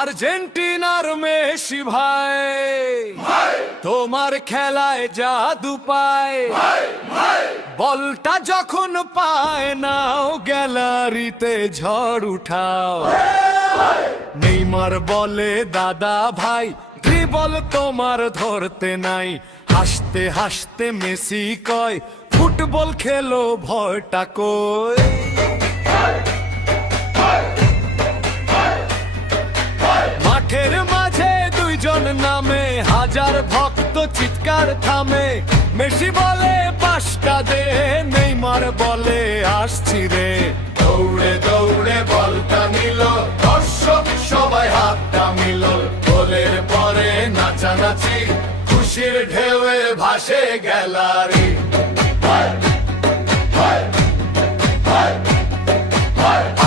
আর্জেন্টিনার মেসি ভাই তোমার খেলায় জাদু পায়, বলটা যখন পায় নাও গ্যালারিতে ঝড় উঠাও। নেইমার বলে দাদা ভাই ড্রিবল তোমার ধরতে নাই, হাসতে হাসতে মেসি কয় ফুটবল খেলো ভয়টা কই। মাঠের মাঝে দুইজন নামে, হাজার ভক্ত চিৎকার থামে। মেসি বলে পাঁচটা দে, নেইমার বলে আসছি রে। দৌড়ে দৌড়ে বলটা নিল, দর্শক সবাই হাতটা মিল। গোলের পরে নাচানাচি, খুশির ঢেউয়ে ভাসে গ্যালারি।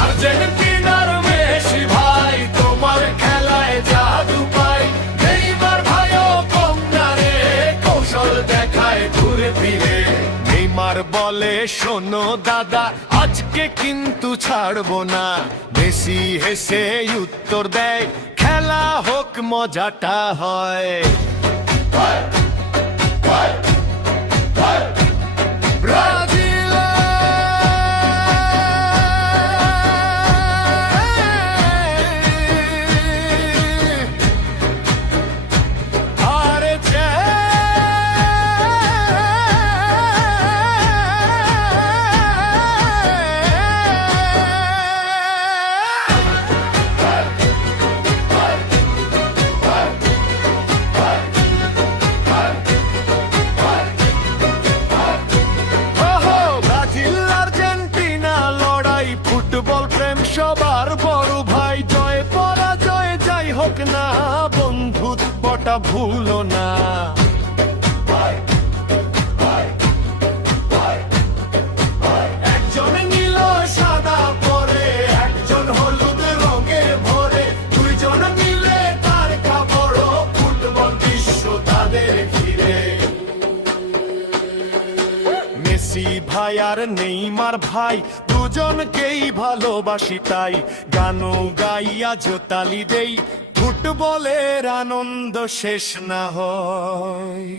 আর্জেন্টিনার মেসি ভাই তোমার খেলায় জাদু পাই, নেইমার ভাইও কম না রে, কৌশল দেখায় ঘুরে ফিরে। নেইমার বলে শোনো দাদা আজকে কিন্তু ছাড়বো না, মেসি হেসে উত্তর দেয় খেলা হোক মজাটা হয়। ফুটবল প্রেম সবার বড় ভাই, জয় পরাজয় যাই হোক না, বন্ধুত্বটা ভুলো না। একজন নীল সাদা পরে, একজন হলুদ রঙে ভরে, দুইজন মিলে তার খবর, ফুটবল বিশ্ব তাদের ঘিরে। মেসি ভাই আর নেইমার ভাই দুজনকেই ভালোবাসি তাই, গানও গাইয়া জোতালি দেই, ফুটবলের আনন্দ শেষ না হয়।